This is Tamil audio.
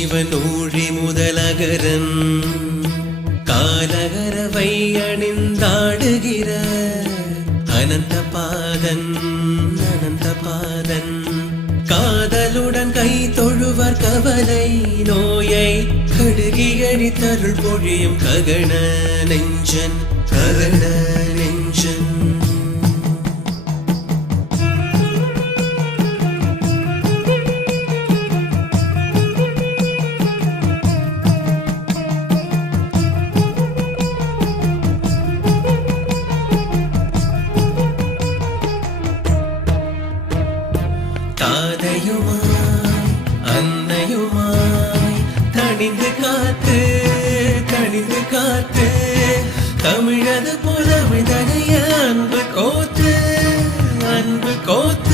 ஜீவன் ஊழி முதலகரன் காலகரவை அணிந்தாடுகிற அனந்த பாதன் காதலுடன் கை தொழுவர் கவலை நோயை கடுகியடி தருள் பொழியும் ககன நெஞ்சன் தாதையுமாய் அன்னையுமாய் தணிந்து காத்து தமிழது புலமை தனைய அன்பு கோத்து